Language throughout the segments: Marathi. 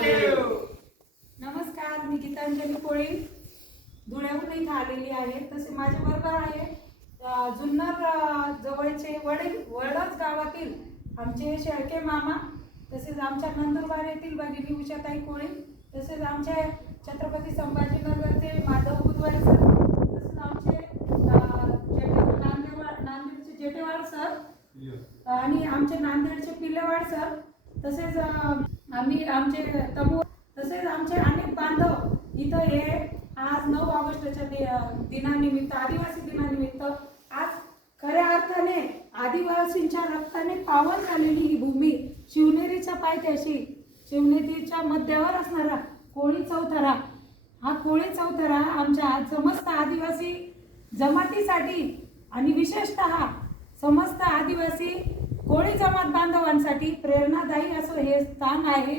नमस्कार मी गीतांजली कोळी. धुळ्याहून इथं आलेली आहे. तसे माझे बरोबर आहे. जुन्नर जवळचे वडील वडच गावातील आमचे शेळके मामा तसेच आमच्या नंदुरबार येथील भगिनी उषाताई कोळी तसेच आमचे छत्रपती संभाजीनगरचे माधव बुधवार सर तसेच आमचे नांदेवाड नांदेडचे जेठेवाड सर आणि आमचे नांदेडचे पिल्लेवाड सर. तसेच आम्ही आमचे तबू तसेच आमचे अनेक बांधव इथं हे आज नऊ ऑगस्टच्या दिनानिमित्त आदिवासी दिनानिमित्त आज खऱ्या अर्थाने आदिवासींच्या रक्ताने पावन झालेली ही भूमी शिवनेरीच्या पायथ्याशी शिवनेरीच्या मध्यावर असणारा कोळी चौथरा हा कोळी चौथरा आमच्या समस्त आदिवासी जमातीसाठी आणि विशेषतः समस्त आदिवासी कोळी जमात बांधवांसाठी प्रेरणादायी असं हे स्थान आहे.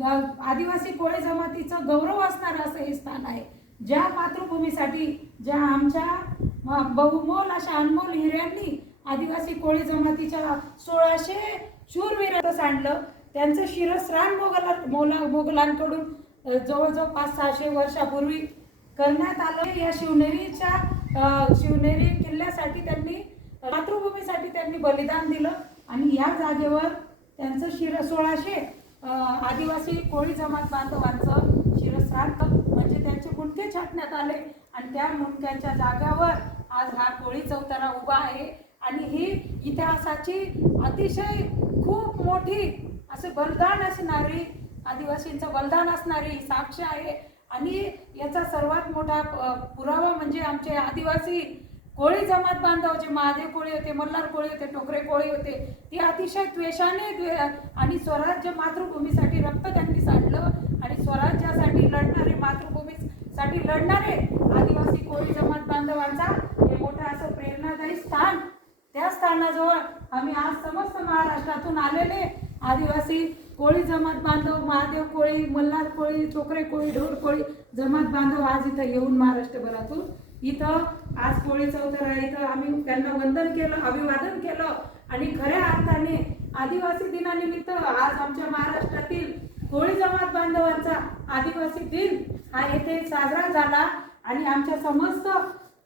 ग- आदिवासी कोळी जमातीचं गौरव असणारं असं हे स्थान आहे. ज्या मातृभूमीसाठी ज्या आमच्या बहुमोल अशा अनमोल हिऱ्यांनी आदिवासी कोळी जमातीच्या सोळाशे शूरवीर सांडलं. त्यांचं शिरस्रान मोगला मोला मोगलांकडून जवळजवळ पाच सहाशे वर्षापूर्वी करण्यात आलं. या शिवनेरीच्या शिवनेरी किल्ल्यासाठी त्यांनी मातृभूमीसाठी त्यांनी बलिदान दिलं. त्यांचं शिर सोळाशे आदिवासी कोळी जमात बांधवांचं शिरस्त्राण म्हणजे त्यांचे मुंडके छाटण्यात आले आणि त्या मुंडक्यांच्या जाग्यावर आज हा कोळी चौतारा उभा आहे. आणि ही इतिहासाची अतिशय खूप मोठी असे बलिदान असणारी आदिवासींचं बलिदान असणारी ही साक्ष आहे. आणि याचा सर्वात मोठा पुरावा म्हणजे आमचे आदिवासी कोळी जमात बांधव जे महादेव कोळी होते मल्हार कोळी होते टोकरे कोळी होते ते अतिशय द्वेषाने द्वे- आणि स्वराज्य मातृभूमीसाठी रक्त त्यांनी साठलं आणि स्वराज्यासाठी लढणारे मातृभूमीसाठी लढणारे आदिवासी कोळी जमात बांधवांचा हे मोठं असं प्रेरणादायी स्थान. त्या स्थानाजवळ आम्ही आज समस्त महाराष्ट्रातून आलेले आदिवासी कोळी जमात बांधव महादेव कोळी मल्हार कोळी चोकरे कोळी ढोर कोळी जमात बांधव आज इथं येऊन महाराष्ट्रभरातून इथं आज कोळी चौथरा इथं आम्ही त्यांना वंदन केलं अभिवादन केलं. आणि खऱ्या अर्थाने आदिवासी दिनानिमित्त आज आमच्या महाराष्ट्रातील कोळी जमात बांधवांचा आदिवासी दिन हा येथे साजरा झाला. आणि आमच्या समस्त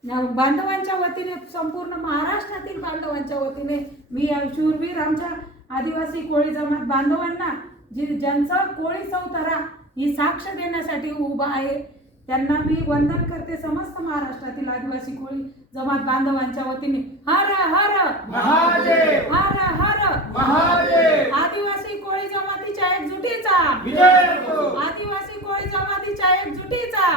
बांधवांच्या वतीने संपूर्ण महाराष्ट्रातील बांधवांच्या वतीने मी शूरवीर आमच्या आदिवासी कोळी जमात बांधवांना जी ज्यांचं कोळी चौथरा ही साक्ष देण्यासाठी उभा आहे त्यांना मी वंदन करते समस्त महाराष्ट्रातील आदिवासी कोळी जमात बांधवांच्या वतीने. हर हर! महादेव! हर हर! महादेव! आदिवासी कोळी जमातीच्या एकजुटीचा! आदिवासी कोळी जमातीच्या एकजुटीचा!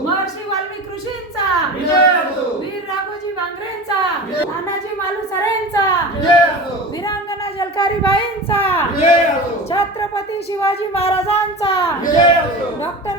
महर्षी वाल्मिक ऋषींचा! वीर राघोजी बांगरेंचा तानाजी मालुसरेंचा वीरांगना जलकारी बाईंचा! छत्रपती शिवाजी महाराजांचा! डॉक्टर